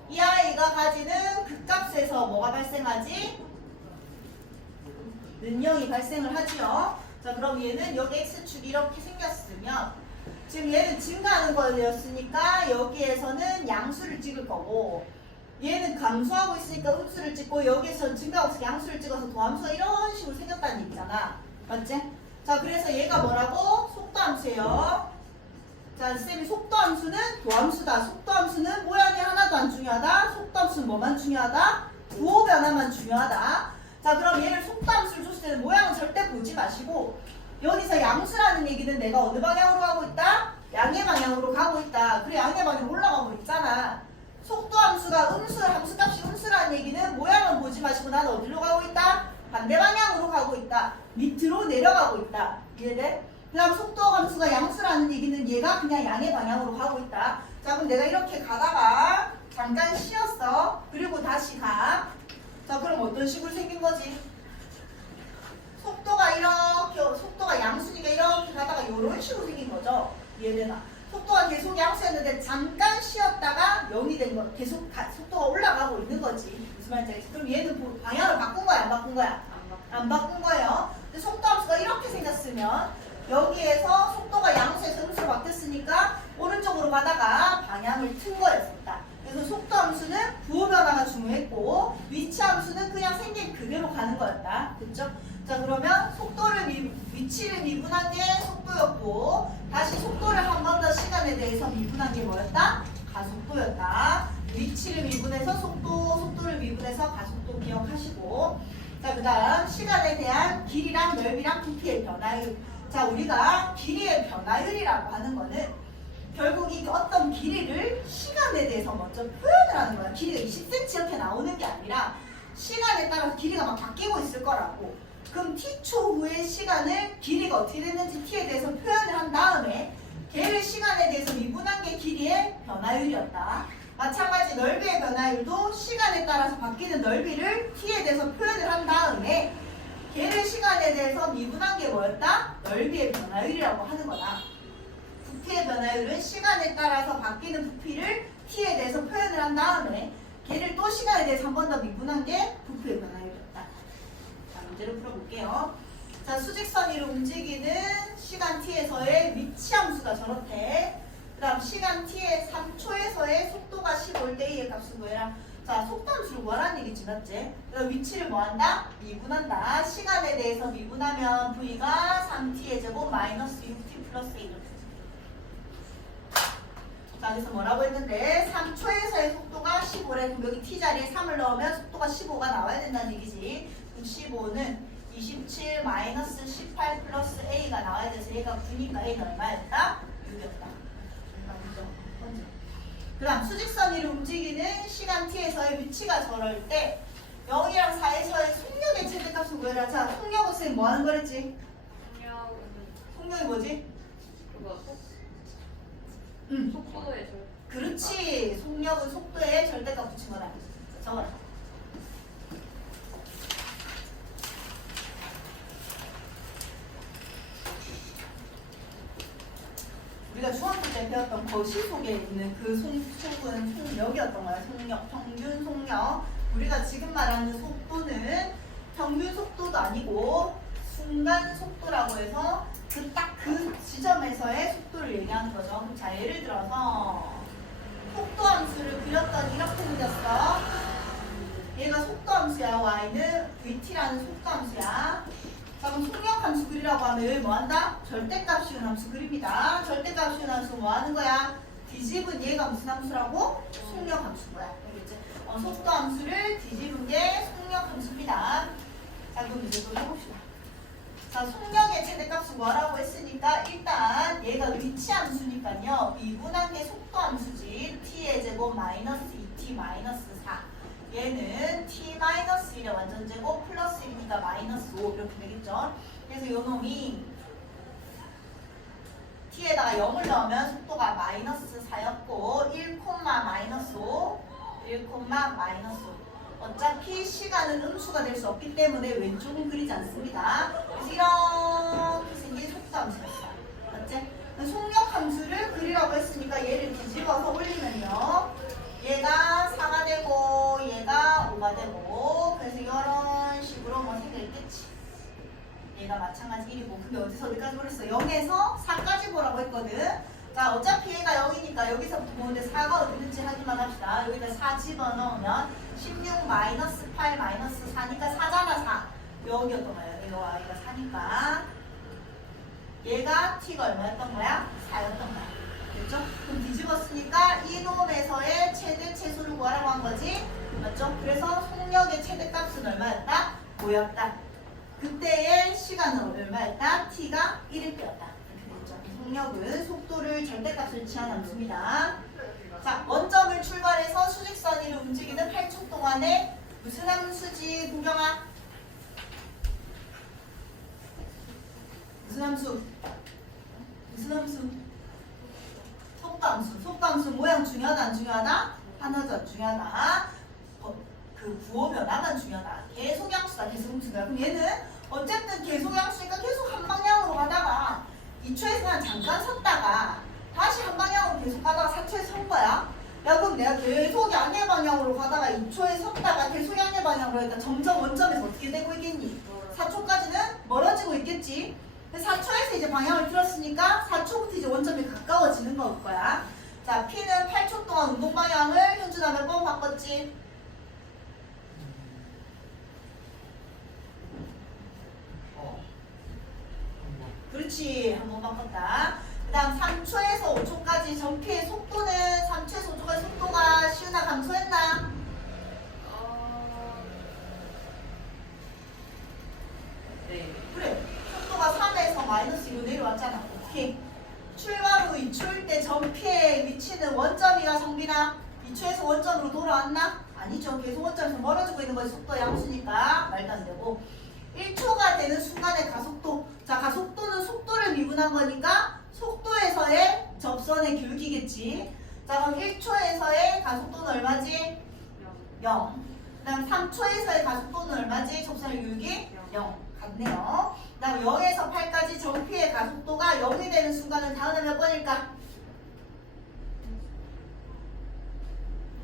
이 아이가 가지는 극값에서 뭐가 발생하지? 는영이 발생을 하지요. 자, 그럼 얘는 여기 x축이 이렇게 생겼으면 지금 얘는 증가하는 거였으니까 여기에서는 양수를 찍을 거고 얘는 감소하고 있으니까 음수를 찍고 여기에서 증가하고 있으니까 양수를 찍어서 도함수가 이런 식으로 생겼다는 얘기잖아. 맞지? 자, 그래서 얘가 뭐라고? 속도함수예요. 자, 쌤이 속도함수는 도함수다. 속도함수는 모양이 하나도 안 중요하다. 속도함수는 뭐만 중요하다? 부호 변화만 중요하다. 자, 그럼 얘를 속도함수를 줬을 때는 모양은 절대 보지 마시고 여기서 양수라는 얘기는 내가 어느 방향으로 가고 있다? 양의 방향으로 가고 있다. 그래, 양의 방향으로 올라가고 있잖아. 속도함수가 함수값이 음수라는 얘기는 모양은 보지 마시고 나는 어디로 가고 있다? 반대 방향으로 가고 있다. 밑으로 내려가고 있다. 이해돼? 그 다음 속도함수가 양수라는 얘기는 얘가 그냥 양의 방향으로 가고 있다. 자, 그럼 내가 이렇게 가다가 잠깐 쉬었어. 그리고 다시 가. 자, 그럼 어떤 식으로 생긴 거지? 속도가 양수니까 이렇게 가다가 이런 식으로 생긴 거죠. 이해되나? 속도가 계속 양수였는데 잠깐 쉬었다가 0이 된 거. 계속 속도가 올라가고 있는 거지. 무슨 말인지 알겠지? 그럼 얘는 방향을 바꾼 거야? 안 바꾼 거야? 안 바꾼 거예요. 근데 속도함수가 이렇게 생겼으면 여기에서 속도가 양수에서 음수로 바뀌었으니까 오른쪽으로 가다가 방향을 튼 거였습니다. 그래서 속도함수는 부호 변화가 중요했고 위치함수는 그냥 생긴 그대로 가는 거였다. 됐죠? 자, 그러면 위치를 미분한 게 속도였고 다시 속도를 한 번 더 시간 시간에 대해서 미분한 게 뭐였다? 가속도였다. 위치를 미분해서 속도를 미분해서 가속도 기억하시고. 자, 그 다음 시간에 대한 길이랑 넓이랑 부피의 변화율. 자, 우리가 길이의 변화율이라고 하는 거는 결국 이 어떤 길이를 시간에 대해서 먼저 표현을 하는 거야. 길이가 20cm 이렇게 나오는 게 아니라 시간에 따라서 길이가 막 바뀌고 있을 거라고. 그럼 t초 후의 시간을 길이가 어떻게 됐는지 t에 대해서 표현을 한 다음에 걔를 시간에 대해서 미분한 게 길이의 변화율이었다. 마찬가지 넓이의 변화율도 시간에 따라서 바뀌는 넓이를 t에 대해서 표현을 한 다음에 걔를 시간에 대해서 미분한 게 뭐였다? 넓이의 변화율이라고 하는 거다. 부피의 변화율은 시간에 따라서 바뀌는 부피를 t에 대해서 표현을 한 다음에 걔를 또 시간에 대해서 한 번 더 미분한 게 부피의 변화율이었다. 자, 문제를 풀어볼게요. 자, 수직선 위로 움직이는 시간 t에서의 위치 함수가 저렇대. 그 다음 시간 t의 3초에서의 속도가 15일 때 A의 값은 뭐야? 자, 속도 함수를 뭐라는 얘기지, 맞지? 그다음 위치를 뭐한다? 미분한다. 시간에 대해서 미분하면 V가 3t의 제곱 마이너스 6t 플러스 1. 자, 그래서 뭐라고 했는데 3초에서의 속도가 15래. 그럼 여기 t 자리에 3을 넣으면 속도가 15가 나와야 된다는 얘기지. 그럼 15는 27 마이너스 18 플러스 a가 나와야 돼서 얘가 9니까 a는 얼마였다? 6이었다. 그 다음 수직선 위로 움직이는 시간 t에서의 위치가 저럴 때 0이랑 4에서의 속력의 최대값은 뭐야? 자, 속력은 선생님 뭐 하는 거랬지? 속력이 뭐지? 그거 응. 속도의 절. 그렇지. 속력은 속도에 절대값 붙인 거다. 적어라. 우리가 중학교 때 배웠던 거시 속에 있는 그 속은 속력이었던 거야. 속력, 평균 속력. 우리가 지금 말하는 속도는 평균 속도도 아니고 순간 속도라고 해서 그 지점에서의 속도를 얘기하는 거죠. 자, 예를 들어서 속도 함수를 그렸더니 이렇게 생겼어. 얘가 속도 함수야. y는 vt라는 속도 함수야. 자, 그럼 속력 함수 그리라고 하면 뭐 한다? 절대값 씌운 함수 그립니다. 절대값 씌운 함수 뭐 하는 거야? 뒤집은 얘가 무슨 함수라고? 속력 함수인 거야. 알겠지? 속도 함수를 뒤집은 게 속력 함수입니다. 자, 그럼 이제 또 해봅시다. 자, 속력의 최대값은 뭐라고 했으니까 일단 얘가 위치 함수니까요. 미분한 게 속도 함수지. t의 제곱 마이너스 2t 마이너스 4. 얘는 t 마이너스 1의 완전 제곱 플러스 1이니까 마이너스 5 이렇게 되겠죠. 그래서 요 놈이 t에다가 0을 넣으면 속도가 마이너스 4였고 1, 마이너스 5 1, 마이너스 5. 어차피 시간은 음수가 될 수 없기 때문에 왼쪽은 그리지 않습니다. 그래서 이렇게 생긴 속도 함수였어요. 맞지? 속력 함수를 그리라고 했으니까 얘를 뒤집어서 올리면요. 얘가 4가 되고 얘가 5가 되고 그래서 이런 식으로 뭐 생겼겠지. 얘가 마찬가지 1이고 근데 어디서 어디까지 보냈어? 0에서 4까지 보라고 했거든. 자, 어차피 얘가 0이니까 여기서부터 보는데 4가 어디 있는지 확인만 합시다. 여기다 4 집어넣으면 16 마이너스 8 마이너스 4니까 4잖아 4. 여기였던 거예요. 이거 y가 4니까 얘가 t가 얼마였던 거야? 4였던 거야. 됐죠? 그럼 뒤집었으니까 이놈에서의 최대 최소를 구하라고 한 거지? 맞죠? 그래서 속력의 최대값은 얼마였다? 5였다. 그때의 시간은 얼마였다? t가 1일 때였다. 이렇게 되죠. 속력은 속도를 절대값을 취한 함수입니다. 자, 원점을 출발해서 수직선 위로 움직이는 8초 동안에 무슨 함수지, 공경아? 무슨 함수? 무슨 함수? 속도함수. 속도함수 모양 중요하다 안 중요하다? 하나도 중요하다. 그 부호 변화만 중요하다. 계속함수다. 계속함수다. 그럼 얘는 어쨌든 계속함수니까 계속 한 방향으로 가다가 2초에서 그냥 잠깐 섰다가 다시 한 방향으로 계속 가다가 4초에 선 거야. 야, 그럼 내가 계속 양의 방향으로 가다가 2초에 섰다가 계속 양의 방향으로 하니까 점점 원점에서 어떻게 되고 있겠니? 4초까지는 멀어지고 있겠지. 4초에서 이제 방향을 틀었으니까 4초부터 이제 원점이 가까워지는 거야. 자, P는 8초 동안 운동 방향을 현준아 몇 번 바꿨지? 그렇지, 한 번 바꿨다. 그 다음 3초에서 5초까지 전피의 속도는 3초에서 5초까지 속도가 시우나 감소했나? 네. 그래. 속도가 3에서 마이너스 2로 내려왔잖아. 오케이. 출발 후 2초일 때 전피의 위치는 원점이가 성빈아 2초에서 원점으로 돌아왔나? 아니죠. 계속 원점에서 멀어지고 있는 거지. 속도 양수니까 말도 안 되고. 1초가 되는 순간의 가속도. 자, 가속도는 속도를 미분한 거니까 속도에서의 접선의 기울기겠지. 자, 그럼 1초에서의 가속도는 얼마지? 0. 그 다음 3초에서의 가속도는 얼마지? 접선의 기울기? 0. 같네요. 그 다음 0에서 8까지 정피의 가속도가 0이 되는 순간은 다음에 몇 번일까?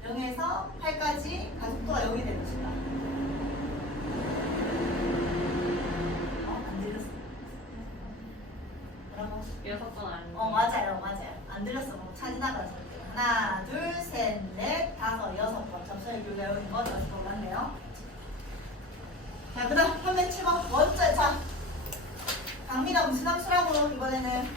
0에서 8까지 가속도가 0이 되는 순간. 안 들렸어. 뭐라고? 6번 아니에요? 맞아요. 안 들렸어. 뭐 차지나가서. 하나, 둘, 셋, 넷, 다섯, 6번. 접선의 기울기가 0인 거 다시 몰랐네요. 자, 그 다음 307번 원점. 자, 강민아 무슨 함수라고 이번에는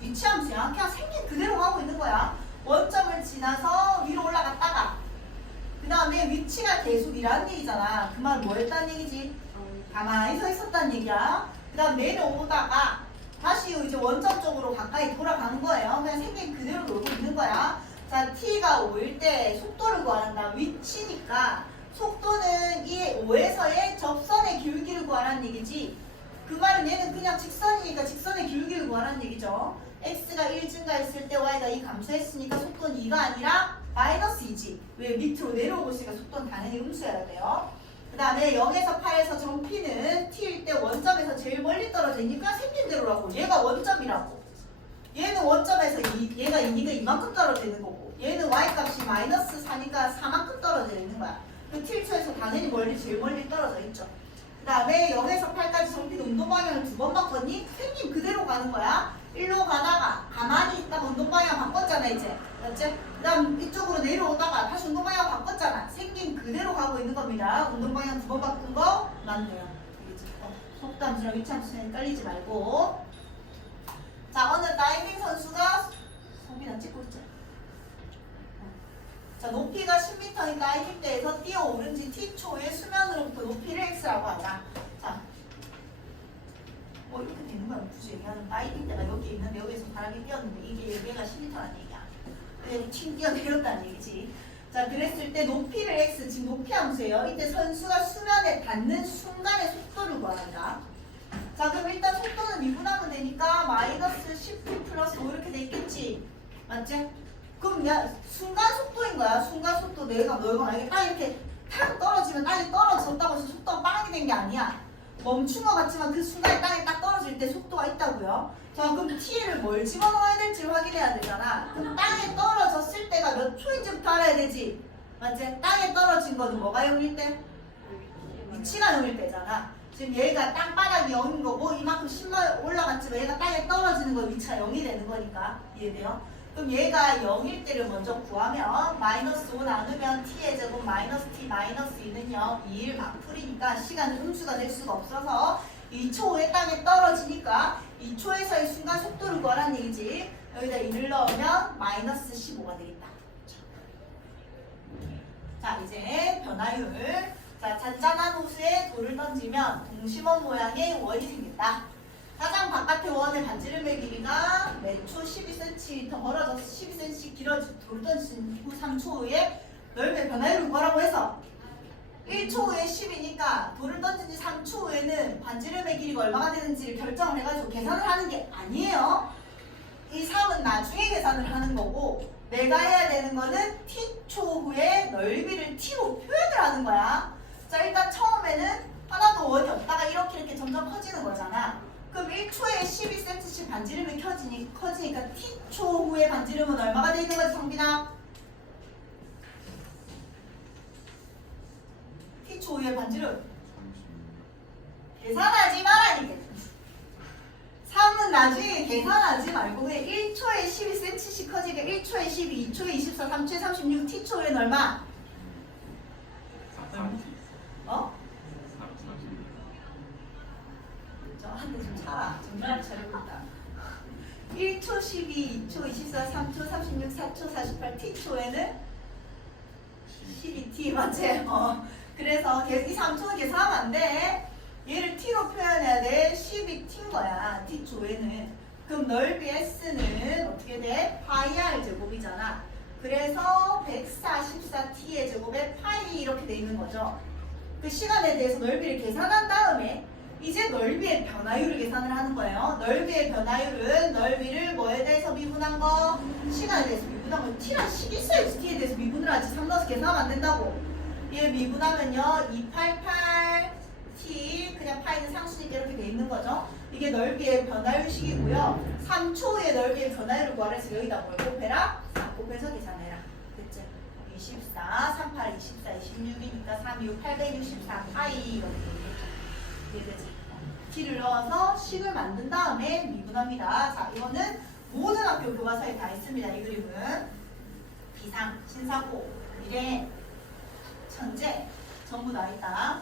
위치 함수야. 그냥 생긴 그대로 하고 있는 거야. 원점을 지나서 위로 올라갔다가 그 다음에 위치가 계속이라는 얘기잖아. 그 말 뭐 했다는 얘기지? 가만히 서 있었다는 얘기야. 그 다음 내려오다가 다시 이제 원점 쪽으로 가까이 돌아가는 거예요. 그냥 생긴 그대로 놀고 있는 거야. 자, t가 5일 때 속도를 구하란다. 위치니까 속도는 이 5에서의 접선의 기울기를 구하라는 얘기지. 그 말은 얘는 그냥 직선이니까 직선의 기울기를 구하라는 얘기죠. x가 1 증가했을 때 y가 2 감소했으니까 속도는 2가 아니라 마이너스 2지. 왜? 밑으로 내려오고 있으니까 속도는 당연히 음수여야 돼요. 그 다음에 0에서 8에서 정피는 t일 때 원점에서 제일 멀리 떨어져 있으니까 생긴 대로라고. 얘가 원점이라고. 얘는 원점에서 얘가 2니까 이만큼 떨어져 있는 거고 얘는 y값이 마이너스 4니까 4만큼 떨어져 있는 거야. 그 틸초에서 당연히 제일 멀리 떨어져 있죠. 그 다음에 0에서 8까지 정피는 운동 방향을 2번 바꿨니? 생긴 그대로 가는 거야. 1로 가다가 가만히 있다가 운동 방향 바꿨잖아 이제. 맞지? 그 다음 이쪽으로 내려오다가 다시 운동 방향 바꿨잖아. 생긴 그대로 가고 있는 겁니다. 운동 방향 2번 바꾼 거 맞네요. 속담수랑 위치함수는 깔리지 말고. 자, 어느 다이빙 선수가 성빈아 찍고 있죠? 자, 높이가 10m인 다이빙대에서 뛰어오른 지 t초의 수면으로부터 높이를 x라고 하자. 자, 뭐 이렇게 되는 거야. 굳이 얘기하는 다이빙대가 여기 있는데 여기서 바람이 뛰었는데 이게 얘가 10m라는 얘기야. 그냥 튕 뛰어내렸다는 얘기지. 자, 그랬을 때 높이를 x, 지금 높이 함수예요. 이때 선수가 수면에 닿는 순간의 속도를 구한다. 자, 그럼 일단 속도는 미분하면 되니까 마이너스 10p 플러스 5 이렇게 돼 있겠지. 맞지? 그럼 야, 순간 속도인 거야. 순간 속도 너희가 만약에 딱 이렇게 탁 떨어지면 땅이 떨어졌다고 해서 속도가 빵이 된 게 아니야. 멈춘 것 같지만 그 순간에 땅에 딱 떨어질 때 속도가 있다고요. 자, 그럼 t를 뭘 집어넣어야 될지를 확인해야 되잖아. 그럼 땅에 떨어졌을 때가 몇 초인지부터 알아야 되지. 맞지? 땅에 떨어진 거는 뭐가 0일 때? 위치가 0일 때잖아. 지금 얘가 땅바닥이 0인 거고 이만큼 10만 올라갔지만 얘가 땅에 떨어지는 거 위치가 0이 되는 거니까. 이해돼요? 그럼 얘가 0일 때를 먼저 구하면 마이너스 5 나누면 t의 제곱 마이너스 t 마이너스 2는 0, 2일 막풀이니까 시간은 음수가 될 수가 없어서 2초 후에 땅에 떨어지니까 2초에서의 순간 속도를 구하라는 얘기지. 여기다 2를 넣으면 마이너스 15가 되겠다. 자, 이제 변화율. 자, 잔잔한 호수에 돌을 던지면 동심원 모양의 원이 생긴다. 가장 바깥의 원의 반지름의 길이가 매초 12cm 벌어져서 12cm 길어지고 돌을 던진 후 3초 후에 넓이의 변화율을 구하라고 해서 1초 후에 10이니까 돌을 던진 지 3초 후에는 반지름의 길이가 얼마가 되는지를 결정을 해가지고 계산을 하는 게 아니에요. 이 3은 나중에 계산을 하는 거고 내가 해야 되는 거는 t초 후에 넓이를 t로 표현을 하는 거야. 자, 일단 처음에는 하나도 원이 없다가 이렇게 점점 커지는 거잖아. 그럼 1초에 12cm씩 반지름이 커지니까 t초 후에 반지름은 얼마가 되는 거지, 성빈아? t초 후에 반지름 계산하지 말라니까. 3은 나중에 계산하지 말고 그냥 1초에 12cm씩 커지니까 1초에 12, 2초에 24, 3초에 36, t초 후에는 얼마? 어? 저 한 대 좀 차라. 정신을 차리고 있다. 1초, 12, 2초, 24, 3초, 36, 4초, 48, t초에는 12t 맞아요. 그래서 이 3초는 계산하면 안 돼. 얘를 t로 표현해야 돼. 12t인 거야. t초에는. 그럼 넓이 s는 어떻게 돼? 파이 r 제곱이잖아. 그래서 144t의 제곱에 파이 이렇게 돼 있는 거죠. 그 시간에 대해서 넓이를 계산한 다음에 이제 넓이의 변화율을 계산을 하는 거예요. 넓이의 변화율은 넓이를 뭐에 대해서 미분한 거? 시간에 대해서 미분한 거. t랑 식 있어야지 t에 대해서 미분을 하지. 3 넣어서 계산하면 안 된다고. 얘 미분하면요 288t 그냥 파이는 상수니까 이렇게 돼 있는 거죠. 이게 넓이의 변화율식이고요. 3초의 넓이의 변화율을 구하래서 여기다 뭘 곱해라? 3 곱해서 계산해라. 됐지? 24, 38, 24, 26이니까 3, 6, 864 파이 이렇게 이해되지? t를 넣어서 식을 만든 다음에 미분합니다. 자, 이거는 모든 학교 교과서에 다 있습니다. 이 그림은 비상, 신사고, 미래, 천재 전부 다 있다.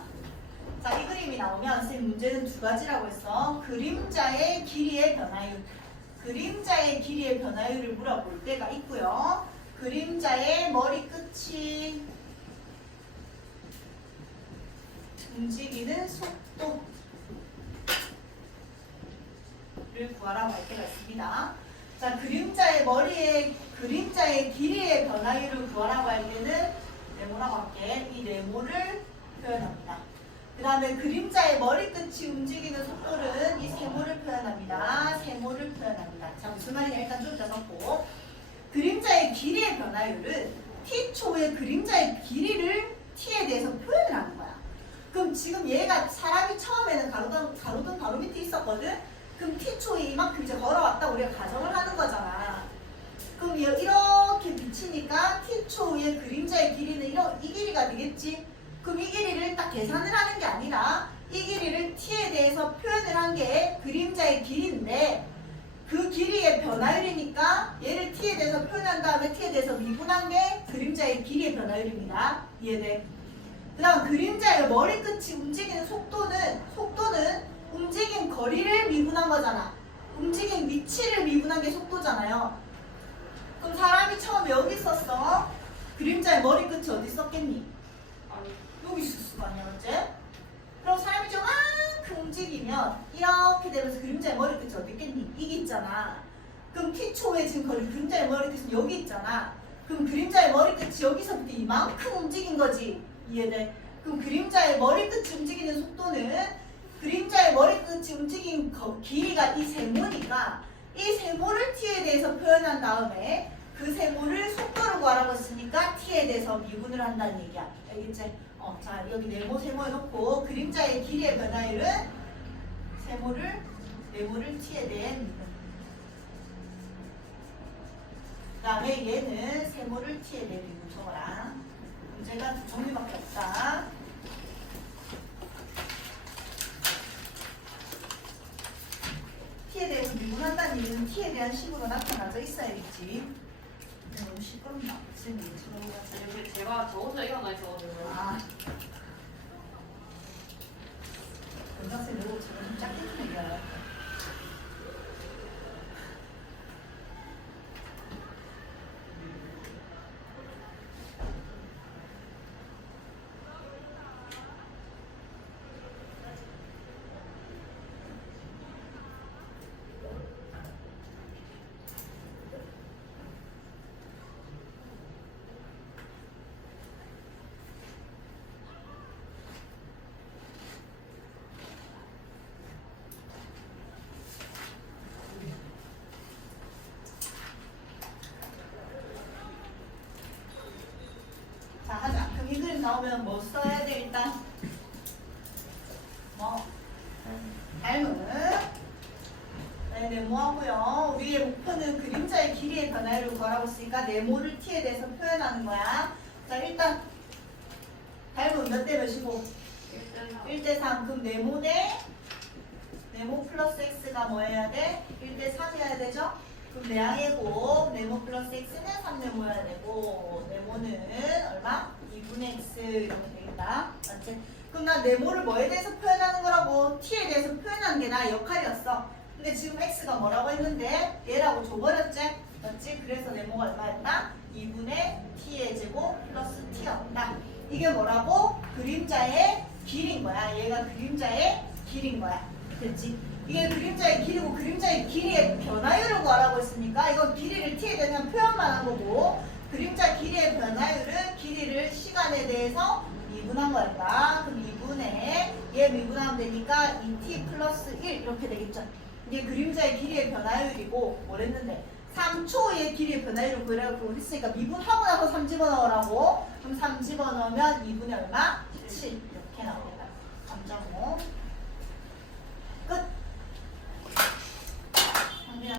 자, 이 그림이 나오면 선생님 문제는 두 가지라고 했어. 그림자의 길이의 변화율. 그림자의 길이의 변화율을 물어볼 때가 있고요. 그림자의 머리 끝이 움직이는 속도를 구하라고 할 때가 있습니다. 자, 그림자의 길이의 변화율을 구하라고 할 때는 네모라고 할게. 이 네모를 표현합니다. 그 다음에 그림자의 머리끝이 움직이는 속도는 이 세모를 표현합니다. 세모를 표현합니다. 자, 무슨 말이냐 일단 좀 이따 넣고, 그림자의 길이의 변화율은 t초의 그림자의 길이를 t에 대해서 표현을 하는 거야. 그럼 지금 얘가 사람이 처음에는 가로등 바로 밑에 있었거든? 그럼 t초에 이만큼 이제 걸어왔다 우리가 가정을 하는 거잖아. 그럼 이렇게 비치니까 t초의 그림자의 길이는 이 길이가 되겠지? 그럼 이 길이를 딱 계산을 하는 게 아니라 이 길이를 t에 대해서 표현을 한 게 그림자의 길이인데 그 길이의 변화율이니까 얘를 t에 대해서 표현한 다음에 t에 대해서 미분한 게 그림자의 길이의 변화율입니다. 이해돼? 그 다음 그림자의 머리끝이 움직이는 속도는 움직인 거리를 미분한 거잖아. 움직인 위치를 미분한 게 속도잖아요. 그럼 사람이 처음에 여기 있었어. 그림자의 머리끝이 어디 있었겠니? 여기 있을 거 아니야, 맞지? 그럼 사람이 저만큼 움직이면 이렇게 되면서 그림자의 머리끝이 어디 있겠니? 이게 있잖아. 그럼 t초에 지금 그림자의 머리끝은 여기 있잖아. 그럼 그림자의 머리끝이 여기서부터 이만큼 움직인 거지. 이해돼? 그럼 그림자의 머리끝이 움직이는 속도는 그림자의 머리끝이 움직인 길이가 이 세모니까 이 세모를 t에 대해서 표현한 다음에 그 세모를 속도를 구하라고 했으니까 t에 대해서 미분을 한다는 얘기야. 알겠지? 자, 여기 네모 세모에 놓고 그림자의 길이의 변화율은 네모를 t에 대한 미분. 그 다음에 얘는 세모를 t에 대한 미분 적어라. 문제가 두 종류밖에 없다. t에 대해서 미분한다는 얘기는 t에 대한 식으로 나타나져 있어야겠지. 너무 시끄럽나? 선생님 여기 제가 저 혼자 일어나 있어가지고. 원장쌤 이거 저는 좀 작게 좀 얘기해요. 자, 하자. 그럼 이 그림 나오면 뭐 써야 돼, 일단? 닮은. 네, 네모하고요. 우리의 목표는 그림자의 길이의 변화를 구하라고 했으니까 네모를 t에 대해서 표현하는 거야. 자, 일단 닮은 몇 대 몇이고? 1대 3. 그럼 네모 대 네모 플러스 x가 뭐 해야 돼? 1대 3이어야 되죠? 그럼 내항이고 네모 플러스 x는 3네모여야 되고 네모는 얼마? 2분의 x 이렇게 되겠다. 맞지? 그럼 난 네모를 뭐에 대해서 표현하는 거라고? t에 대해서 표현하는 게 나의 역할이었어. 근데 지금 x가 뭐라고 했는데 얘라고 줘버렸지? 맞지? 그래서 네모가 얼마였다? 2분의 t의 제곱 플러스 t였다. 이게 뭐라고? 그림자의 길인 거야. 얘가 그림자의 길인 거야. 됐지? 이게 그림자의 길이고 그림자의 길이의 변화율을 구하라고 했으니까 이건 길이를 t에 대한 표현만 한 거고 그림자 길이의 변화율은 길이를 시간에 대해서 미분한 거였다. 그럼 2분의 얘 미분하면 되니까 2t 플러스 1 이렇게 되겠죠. 이게 그림자의 길이의 변화율이고 뭐랬는데 3초의 길이의 변화율을 구하라고 했으니까 미분하고 나서 3 집어넣으라고. 그럼 3 집어넣으면 2분의 얼마? 7 이렇게 나오겠다. 3.5